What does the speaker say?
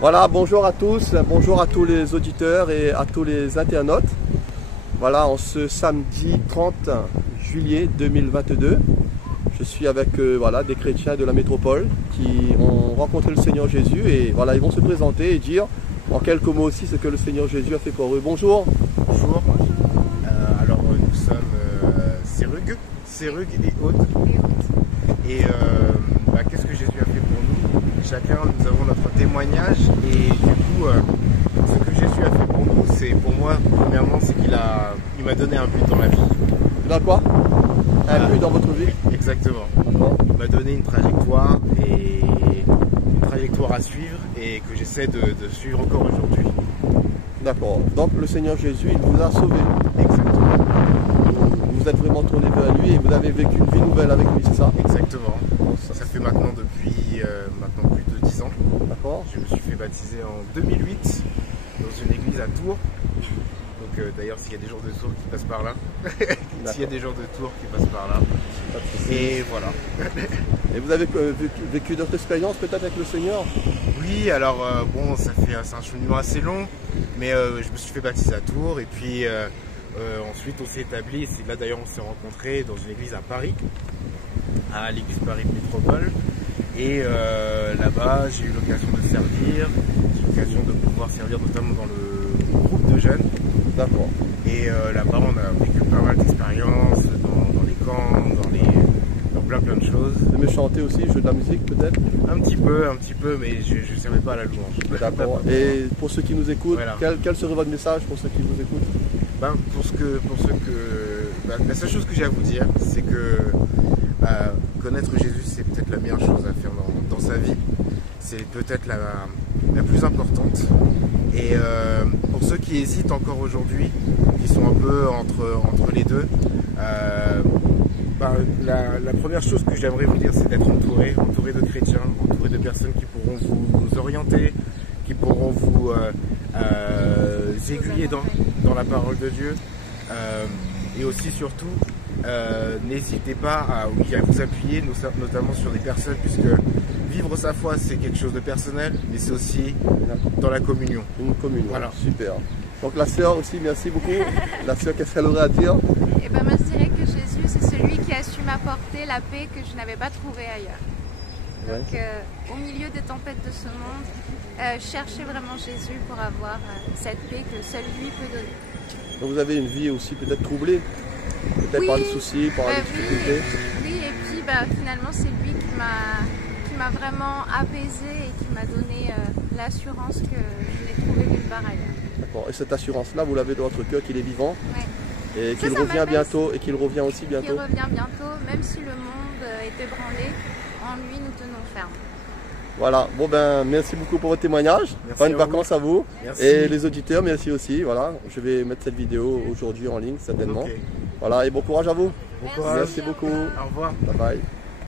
Voilà, bonjour à tous, bonjour à tous les auditeurs et à tous les internautes. Voilà, en ce samedi 30 juillet 2022, je suis avec voilà, des chrétiens de la métropole qui ont rencontré le Seigneur Jésus et voilà, ils vont se présenter et dire en quelques mots aussi ce que le Seigneur Jésus a fait pour eux. Bonjour. Bonjour, alors nous sommes Sérug et Aude. Et qu'est-ce que Jésus a fait pour nous? Chacun, nous avons notre témoignage et du coup, ce que Jésus a fait pour nous, c'est pour moi, premièrement, c'est qu'il m'a donné un but dans la vie. Dans quoi? Un but dans votre vie? Exactement. Il m'a donné une trajectoire à suivre et que j'essaie de suivre encore aujourd'hui. D'accord. Donc le Seigneur Jésus, il vous a sauvé. Exactement. Vous êtes vraiment tourné vers lui et vous avez vécu une vie nouvelle avec lui, c'est ça? Exactement. Ça fait maintenant depuis plus de 10 ans. D'accord. Je me suis fait baptiser en 2008 dans une église à Tours. Donc d'ailleurs s'il y a des gens de Tours qui passent par là, s'il y a des gens de Tours qui passent par là. Et voilà. Et vous avez vécu d'autres expériences peut-être avec le Seigneur? Oui, alors bon, c'est un cheminement assez long, mais je me suis fait baptiser à Tours et puis ensuite on s'est établi, c'est là d'ailleurs on s'est rencontrés dans une église à Paris, à l'église Paris Métropole. Et là-bas, j'ai eu l'occasion de servir, j'ai eu l'occasion de pouvoir servir notamment dans le groupe de jeunes. D'accord. Et là-bas, on a vécu pas mal d'expériences dans les camps, dans plein de choses. Vous aimez chanter aussi, jouer de la musique peut-être? Un petit peu, mais je ne servais pas à la louange. D'accord. Et pour ceux qui nous écoutent, voilà. quel serait votre message pour ceux qui vous écoutent? La seule chose que j'ai à vous dire, c'est que connaître Jésus, c'est peut-être la meilleure chose à faire dans sa vie. C'est peut-être la plus importante. Et pour ceux qui hésitent encore aujourd'hui, qui sont un peu entre les deux, la première chose que j'aimerais vous dire, c'est d'être entouré de chrétiens, entouré de personnes qui pourront vous orienter, qui pourront vous aiguiller dans la parole de Dieu. Et aussi surtout, n'hésitez pas à vous appuyer notamment sur des personnes, puisque vivre sa foi c'est quelque chose de personnel, mais c'est aussi dans la communion. Une communion, voilà. Super. Donc la sœur aussi, merci beaucoup. La sœur, qu'est-ce qu'elle aurait à dire? Eh ben, moi je dirais que Jésus c'est celui qui a su m'apporter la paix que je n'avais pas trouvée ailleurs. Donc au milieu des tempêtes de ce monde, cherchez vraiment Jésus pour avoir cette paix que seul lui peut donner. Donc vous avez une vie aussi peut-être troublée, peut-être par les soucis, par les difficultés. Oui, et puis finalement c'est lui qui m'a vraiment apaisé et qui m'a donné l'assurance que je n'ai trouvé nulle part ailleurs. D'accord. Et cette assurance-là, vous l'avez dans votre cœur qu'il est vivant, ouais. Et qu'il revient bientôt, et qu'il revient aussi bientôt. Qu'il revient bientôt, même si le monde est ébranlé, en lui nous tenons ferme. Voilà, bon ben merci beaucoup pour votre témoignage, bonnes vacances à vous, merci. Et les auditeurs merci aussi, voilà, je vais mettre cette vidéo aujourd'hui en ligne certainement, voilà et bon courage à vous, bon courage. Merci beaucoup, au revoir, bye bye.